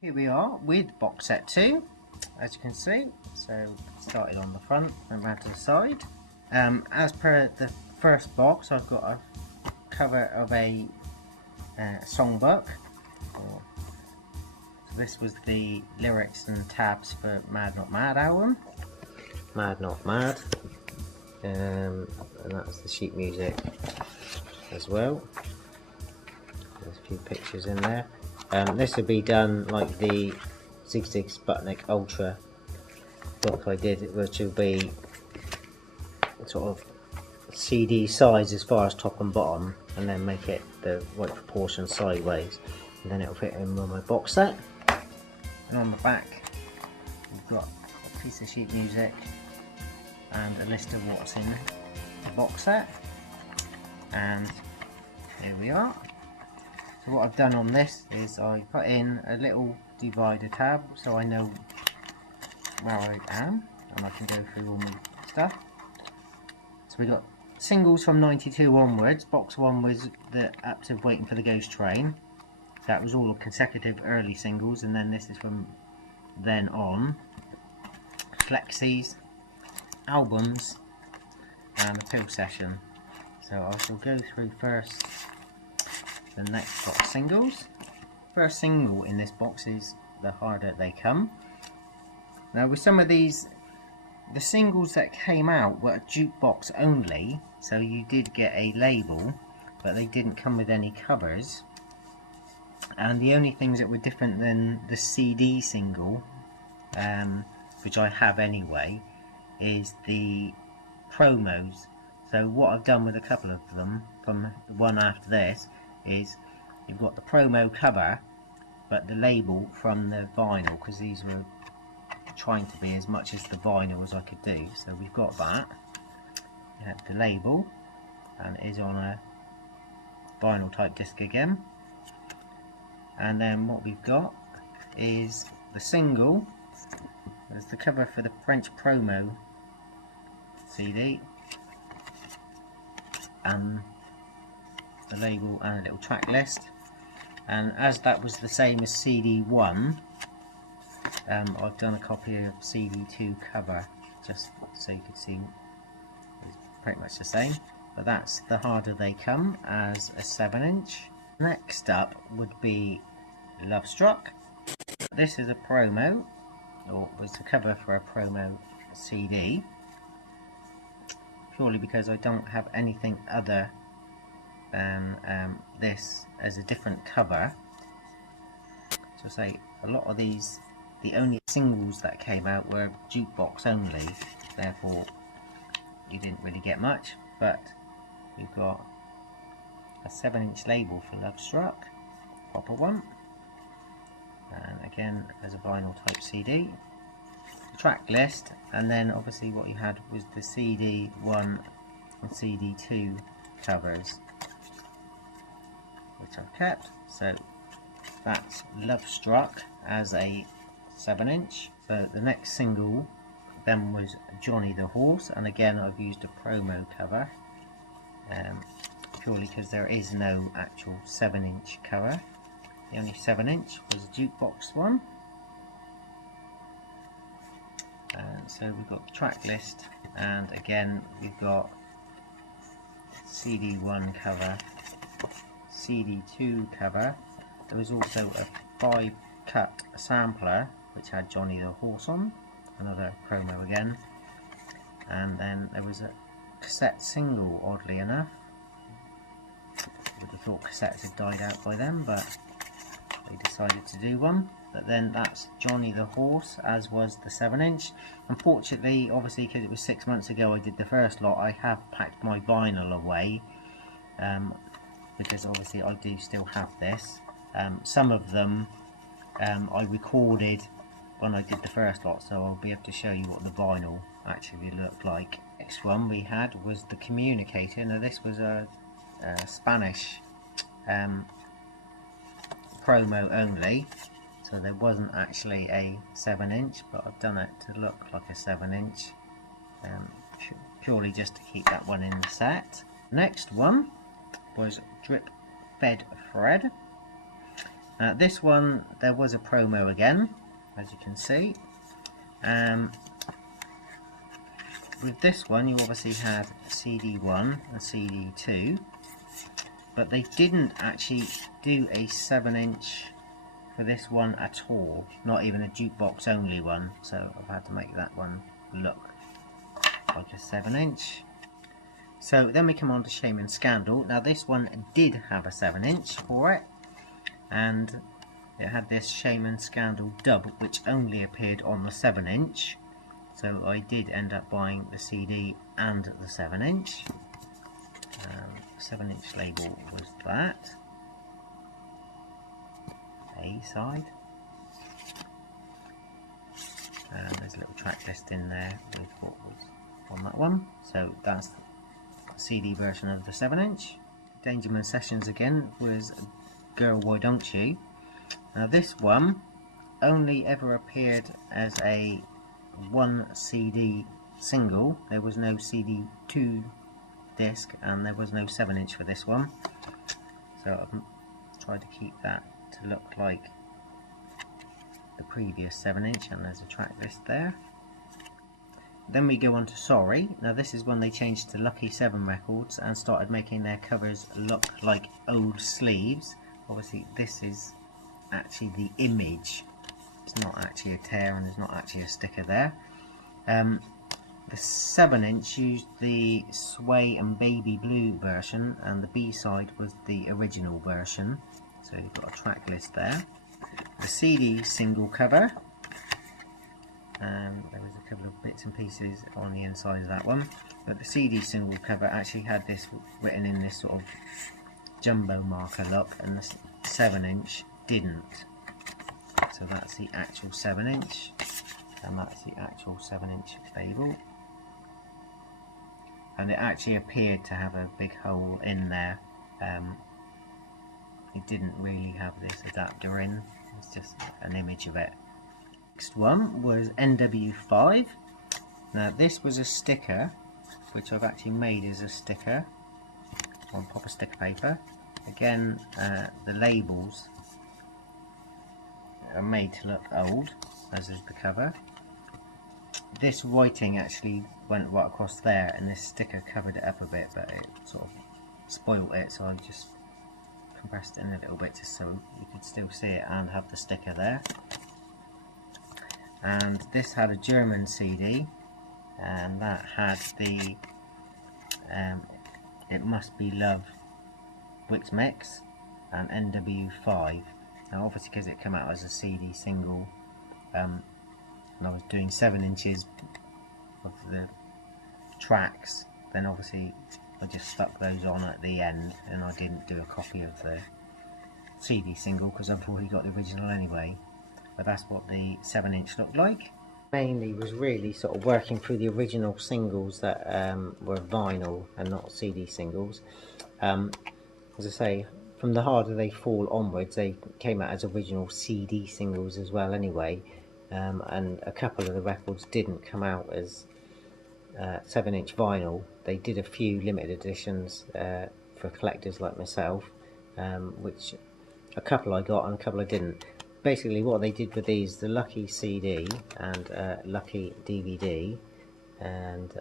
Here we are with box set 2, as you can see. So started on the front and round to the side. As per the first box, I've got a cover of a songbook. So this was the lyrics and tabs for Mad Not Mad album. Mad Not Mad. And that's the sheet music as well. There's a few pictures in there. This will be done like the Sigue Sigue Sputnik Ultra book I did, which will be sort of CD size as far as top and bottom, and then make it the right proportion sideways, and then it'll fit in with my box set. And on the back we've got a piece of sheet music and a list of what's in the box set, and here we are. So what I've done on this is I put in a little divider tab so I know where I am and I can go through all my stuff. So we got singles from 92 onwards. Box 1 was the up to Waiting for the Ghost Train. That was all consecutive early singles, and then this is from then on. Flexis, albums, and a pill session. So I shall go through first the next lot of singles. First single in this box is The Harder They Come. Now with some of these, the singles that came out were jukebox only, so you did get a label, but they didn't come with any covers. And the only things that were different than the CD single, which I have anyway, is the promos. So what I've done with a couple of them, from the one after this, is you've got the promo cover but the label from the vinyl, because these were trying to be as much as the vinyl as I could do. So we've got that. You have the label, and it is on a vinyl type disc again. And then what we've got is the single. There's the cover for the French promo CD, and the label and a little track list. And as that was the same as CD1, I've done a copy of CD2 cover just so you can see it's pretty much the same, but that's The Harder They Come as a 7-inch. Next up would be Love Struck. This is a promo, or was the cover for a promo CD, purely because I don't have anything other than this as a different cover. So say a lot of these, the only singles that came out were jukebox only, therefore you didn't really get much. But you've got a 7-inch label for Love Struck, proper one, and again as a vinyl type CD, track list, and then obviously what you had was the CD1 and CD2 covers, which I've kept. So that's Love Struck as a 7-inch. So the next single then was Johnny the Horse, and again I've used a promo cover, purely because there is no actual 7-inch cover. The only 7-inch was a jukebox one. And so we've got the track list, and again we've got CD1 cover, CD2 cover. There was also a 5-cut sampler which had Johnny the Horse on, another promo again, and then there was a cassette single, oddly enough. I would have thought cassettes had died out by then, but they decided to do one. But then that's Johnny the Horse, as was the 7-inch. Unfortunately, obviously because it was 6 months ago I did the first lot, I have packed my vinyl away, because obviously I do still have this. Some of them I recorded when I did the first lot, so I'll be able to show you what the vinyl actually looked like. Next one we had was the Communicator. Now this was a Spanish promo only, so there wasn't actually a 7-inch, but I've done it to look like a 7-inch, purely just to keep that one in the set. Next one was Drip Fed Fred. This one, there was a promo again, as you can see. With this one, you obviously had CD1 and CD2, but they didn't actually do a 7-inch for this one at all, not even a jukebox only one, so I've had to make that one look like a 7-inch. So then we come on to Shaman Scandal. Now this one did have a 7-inch for it, and it had this Shaman Scandal dub, which only appeared on the 7-inch. So I did end up buying the CD and the 7-inch. 7-inch label was that. A side. There's a little track list in there with what was on that one. So that's the CD version of the 7-inch. Dangerman Sessions again was Girl Why Don't You. Now this one only ever appeared as a 1 CD single. There was no CD2 disc and there was no 7-inch for this one. So I've tried to keep that to look like the previous 7-inch, and there's a track list there. Then we go on to Sorry. Now this is when they changed to Lucky 7 Records and started making their covers look like old sleeves. Obviously this is actually the image, it's not actually a tear and there's not actually a sticker there. The 7-inch used the Sway and Baby Blue version, and the B-side was the original version, so you've got a track list there. The CD single cover, there was a couple of bits and pieces on the inside of that one, but the CD single cover actually had this written in this sort of jumbo marker look, and the 7-inch didn't. So that's the actual 7-inch, and that's the actual 7-inch label. And it actually appeared to have a big hole in there. It didn't really have this adapter in, it's just an image of it. Next one was NW5. Now this was a sticker, which I've actually made as a sticker on proper sticker paper. Again, the labels are made to look old, as is the cover. This writing actually went right across there, and this sticker covered it up a bit, but it sort of spoilt it, so I just compressed it in a little bit just so you could still see it and have the sticker there. And this had a German CD, and that had the It Must Be Love Wix Mix and NW5. Now obviously because it came out as a CD single, and I was doing 7 inches of the tracks, then obviously I just stuck those on at the end, and I didn't do a copy of the CD single because I've already got the original anyway. But that's what the 7-inch looked like. Mainly was really sort of working through the original singles that were vinyl and not CD singles. As I say, from The Harder They Fall onwards, they came out as original CD singles as well anyway, and a couple of the records didn't come out as 7-inch vinyl. They did a few limited editions for collectors like myself, which a couple I got and a couple I didn't. Basically what they did with these, the Lucky CD and Lucky DVD, and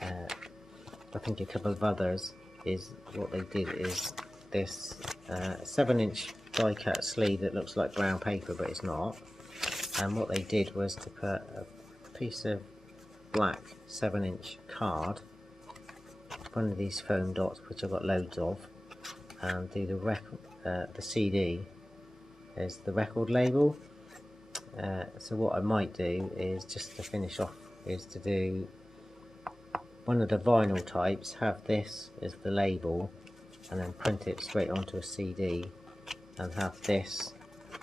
I think a couple of others, is what they did is this 7-inch die cut sleeve that looks like brown paper but it's not, and what they did was to put a piece of black 7-inch card, one of these foam dots which I've got loads of, and do the CD as the record label. So what I might do is, just to finish off, is to do one of the vinyl types, have this as the label, and then print it straight onto a CD, and have this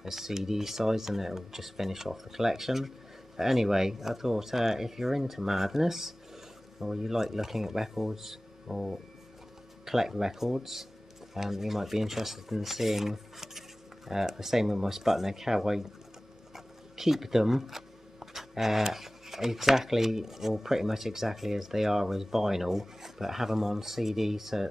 as CD size, and it'll just finish off the collection. But anyway, I thought if you're into madness, or you like looking at records or collect records, you might be interested in seeing the same with my Sputnik, how I keep them exactly, or pretty much exactly as they are as vinyl, but have them on CD so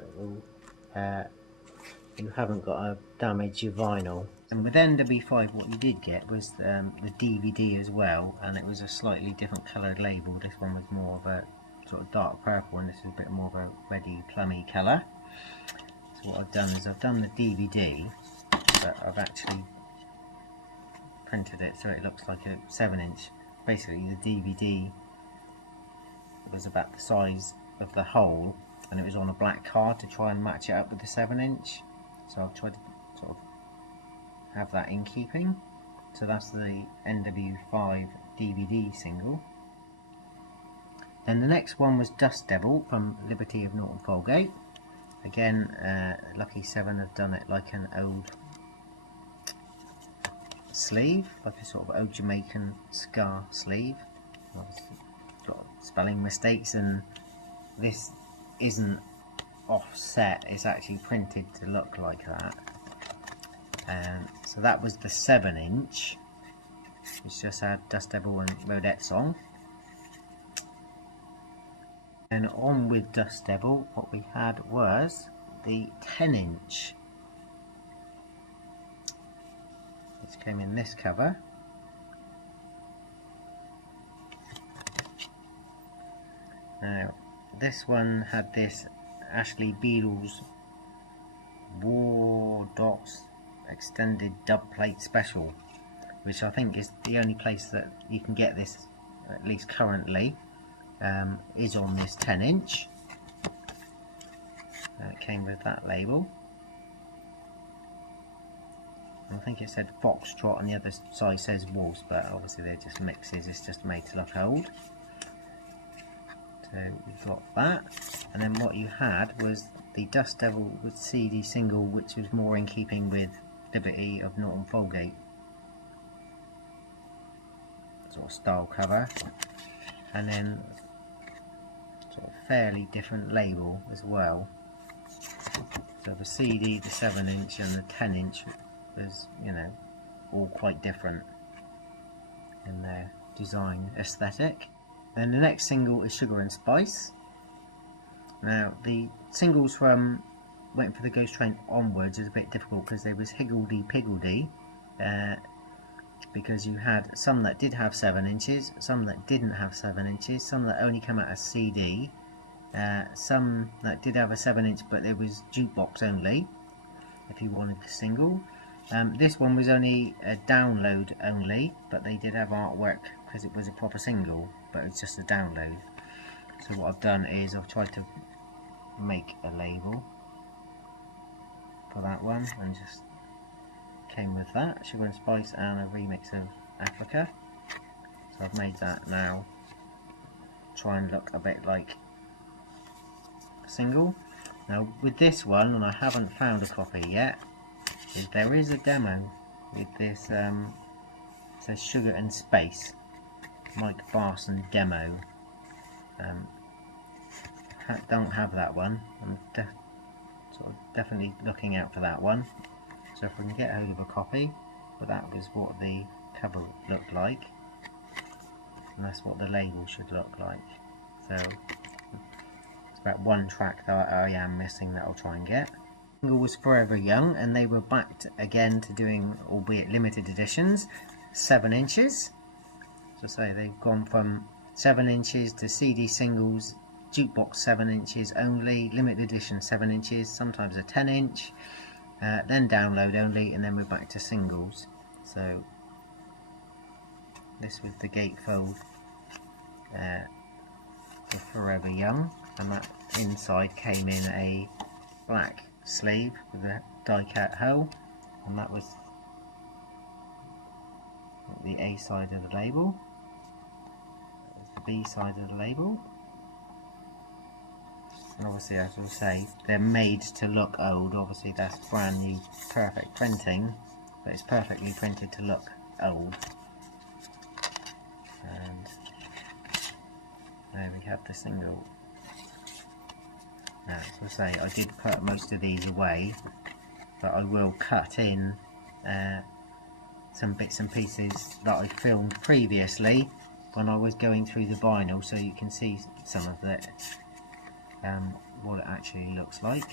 you haven't got to damage your vinyl. And with NW5 what you did get was the DVD as well, and it was a slightly different coloured label. This one was more of a sort of dark purple and this is a bit more of a reddy plummy colour. So what I've done is I've done the DVD, but I've actually printed it so it looks like a 7-inch. Basically the DVD was about the size of the hole and it was on a black card to try and match it up with the 7-inch. So I've tried to sort of have that in keeping. So that's the NW5 DVD single. Then the next one was Dust Devil from Liberty of Norton Folgate. Again, Lucky 7 have done it like an old sleeve, like a sort of old Jamaican scar sleeve. Got spelling mistakes, and this isn't offset, it's actually printed to look like that. So that was the 7-inch, which just had Dust Devil and Rodette Song. And on with Dust Devil, what we had was the 10-inch, which came in this cover. Now, this one had this Ashley Beadle's War Docs Extended Dub Plate Special, which I think is the only place that you can get this, at least currently, is on this 10-inch. It came with that label. I think it said Foxtrot and the other side says Wolves, but obviously they're just mixes, it's just made to look old. So we've got that, and then what you had was the Dust Devil with CD single, which was more in keeping with Liberty of Norton Folgate sort of style cover, and then sort of fairly different label as well. So the CD, the 7-inch and the 10-inch was, you know, all quite different in their design aesthetic. Then the next single is Sugar and Spice. Now the singles from Waiting for the Ghost Train onwards is a bit difficult because they was higgledy-piggledy, because you had some that did have 7 inches, some that didn't have 7 inches, some that only come out as CD, some that did have a 7-inch but it was jukebox only if you wanted the single. This one was only a download only, but they did have artwork because it was a proper single, but it's just a download. So what I've done is I've tried to make a label for that one, and just came with that, Sugar and Spice and a remix of Africa. So I've made that now, try and look a bit like a single. Now with this one, and I haven't found a copy yet, there is a demo with this, it says Sugar and Space, Mike Barson demo. Don't have that one. I'm sort of definitely looking out for that one. So if we can get hold of a copy, but that was what the cover looked like, and that's what the label should look like. So it's about one track that I am missing that I'll try and get. The single was Forever Young, and they were back again to doing, albeit limited editions, 7 inches. So say they've gone from 7 inches to CD singles, jukebox 7 inches only, limited edition 7 inches, sometimes a 10-inch, then download only, and then we're back to singles. So this was the gatefold for Forever Young, and that inside came in a black sleeve with a die-cut hole, and that was the A side of the label. That was the B side of the label. And obviously, as I say, they're made to look old. Obviously that's brand new perfect printing, but it's perfectly printed to look old. And there we have the single. Now, as I say, I did put most of these away, but I will cut in some bits and pieces that I filmed previously when I was going through the vinyl, so you can see some of it, what it actually looks like.